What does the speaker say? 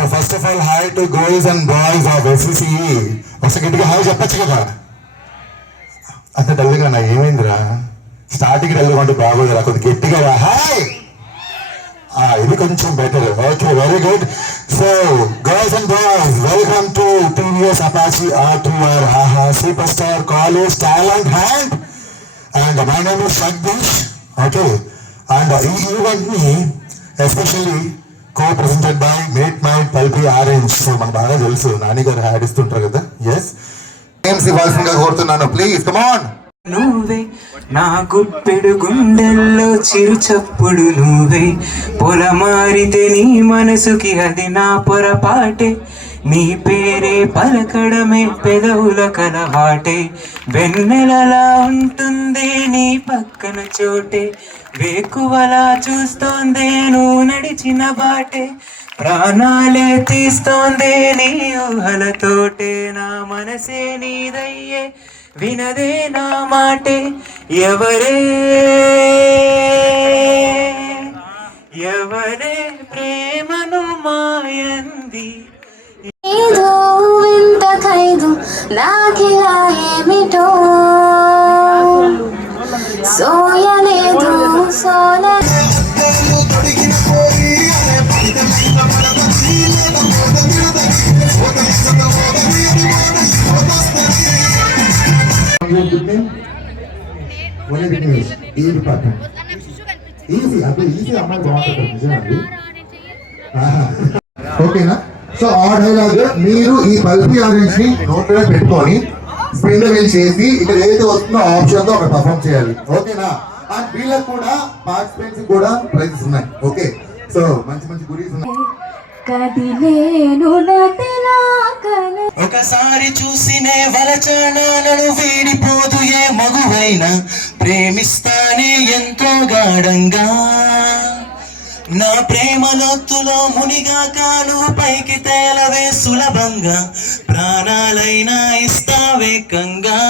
So first of all hi to girls and boys of SCCE. ఒకసారి గట్టిగా hi చెప్పచ్చు కదా. అంత డల్గా నా ఏమైందిరా, స్టార్టింగ్ డల్గా ఉంటే బాగోదురా, కొద్దిగా గట్టిగా హాయ్. ఇది కొంచెం better. Okay, very good. So girls and boys, welcome to TVS Apache R2R ఆహా super star college talent hand. And my name is Jagadish. Okay, and ఈ ఈవెంట్ ని especially co-presented by Meet My Pulpy Orange. So మనకు బాగా తెలుసు, నాని గారు add ఇస్తుంటారు కదా. Yes, names ఇవ్వాల్సిందిగా కోరుతున్నాను, ప్లీజ్ కమాన్. నువ్వే నా గుప్పెడు గుండెల్లో చిరు చప్పుడు, నువ్వే పొలమారితే నీ మనసుకి అది నా పొరపాటే, నీ పేరే పలకడమే పెదవుల కలవాటే, వెన్నెలలా ఉంటుంది నీ పక్కన చోటే, వేకువలా చూస్తోందే నువ్వు నడిచిన బాటే, ప్రాణాలే తీస్తోందే నీ ఊహలతోటే, నా మనసే నీదయ్యే వినదే నా మాటే, ఎవరే ఎవరే ప్రేమను మాయంది. ఏదో వింత ఖైదు నాకిలా ఏమిటో, సోయలేదు సోలే ఓకేనా? సో ఆ డైలాగ్ మీరు ఈ పల్పీ ఆరెంజ్ ని నోట్లో పెట్టుకొని స్ప్రింగ్ వీల్ చేసి ఇక్కడ ఏదైతే వస్తుందో ఆప్షన్ తో అక్కడ పర్ఫామ్ చేయాలి. ఓకేనా? అండ్ వీళ్ళకి కూడా పార్టిసిపెంట్స్ కూడా ప్రైజెస్ ఉన్నాయి. ఓకే, సో మంచి మంచి గురీస్ ఉన్నాయి. ఒకసారి చూసినే వలచనాలను వీడిపోదు ఏ మగువైనా, ప్రేమిస్తానే ఎంతో గాఢంగా, నా ప్రేమ లోతులో మునిగా కాలు పైకి తేలవే సులభంగా, ప్రాణాలైనా ఇస్తావేకంగా.